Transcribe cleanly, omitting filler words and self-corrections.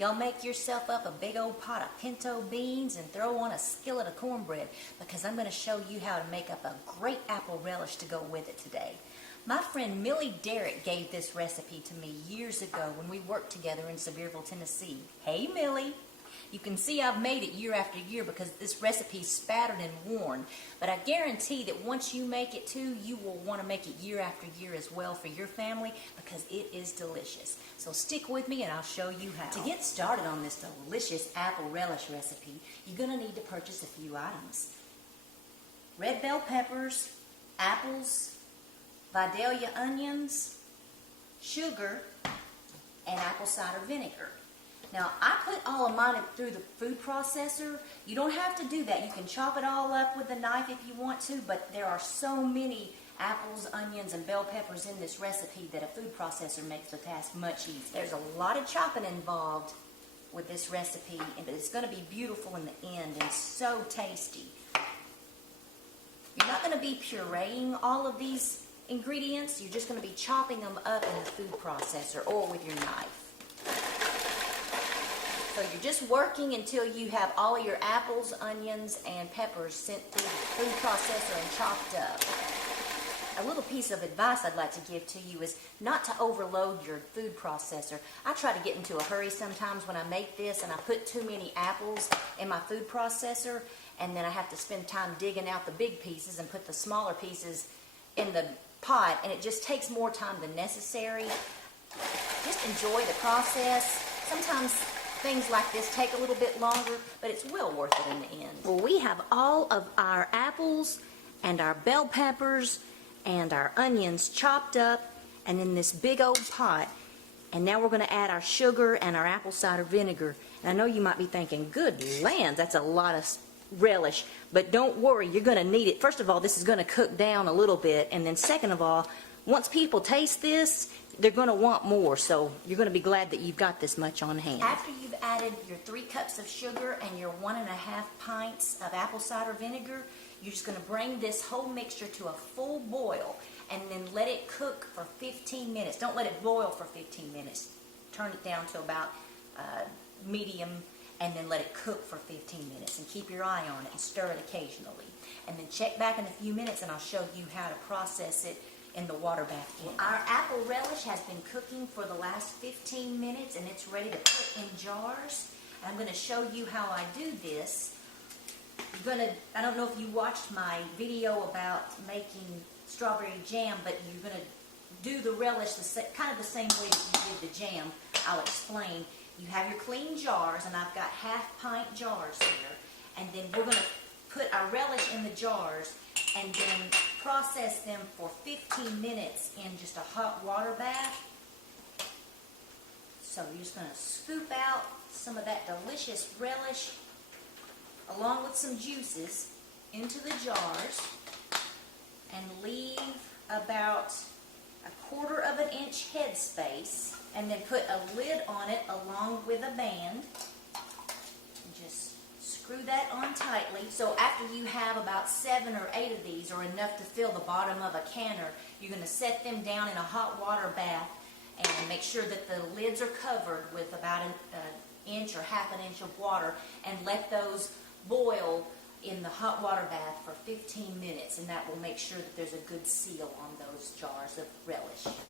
Y'all make yourself up a big old pot of pinto beans and throw on a skillet of cornbread, because I'm going to show you how to make up a great apple relish to go with it today. My friend Millie Derrick gave this recipe to me years ago when we worked together in Sevierville, Tennessee. Hey Millie! You can see I've made it year after year because this recipe's spattered and worn. But I guarantee that once you make it too, you will want to make it year after year as well for your family, because it is delicious. So stick with me and I'll show you how. To get started on this delicious apple relish recipe, you're going to need to purchase a few items. Red bell peppers, apples, Vidalia onions, sugar, and apple cider vinegar. Now, I put all of mine through the food processor. You don't have to do that. You can chop it all up with a knife if you want to, but there are so many apples, onions, and bell peppers in this recipe that a food processor makes the task much easier. There's a lot of chopping involved with this recipe, but it's going to be beautiful in the end and so tasty. You're not going to be pureeing all of these ingredients. You're just going to be chopping them up in the food processor or with your knife. So you're just working until you have all of your apples, onions, and peppers sent through the food processor and chopped up. A little piece of advice I'd like to give to you is not to overload your food processor. I try to get into a hurry sometimes when I make this, and I put too many apples in my food processor, and then I have to spend time digging out the big pieces and put the smaller pieces in the pot, and it just takes more time than necessary. Just enjoy the process. Sometimes things like this take a little bit longer, but it's well worth it in the end. Well, we have all of our apples and our bell peppers and our onions chopped up and in this big old pot. And now we're going to add our sugar and our apple cider vinegar. And I know you might be thinking, good land, that's a lot of relish. But don't worry, you're going to need it. First of all, this is going to cook down a little bit. And then second of all, once people taste this, they're going to want more, so you're going to be glad that you've got this much on hand. After you've added your 3 cups of sugar and your 1.5 pints of apple cider vinegar, you're just going to bring this whole mixture to a full boil and then let it cook for 15 minutes. Don't let it boil for 15 minutes. Turn it down to about medium and then let it cook for 15 minutes, and keep your eye on it and stir it occasionally. And then check back in a few minutes and I'll show you how to process it in the water bath. Our apple relish has been cooking for the last 15 minutes and it's ready to put in jars. And I'm going to show you how I do this. I don't know if you watched my video about making strawberry jam, but you're going to do the relish kind of the same way that you did the jam. I'll explain. You have your clean jars, and I've got 1/2 pint jars here. And then we're going to put our relish in the jars and then process them for 15 minutes in just a hot water bath. So you're just going to scoop out some of that delicious relish along with some juices into the jars and leave about 1/4 inch headspace, and then put a lid on it along with a band. Just screw that on tightly. So after you have about 7 or 8 of these, or enough to fill the bottom of a canner, you're going to set them down in a hot water bath and make sure that the lids are covered with about an inch or 1/2 inch of water, and let those boil in the hot water bath for 15 minutes, and that will make sure that there's a good seal on those jars of relish.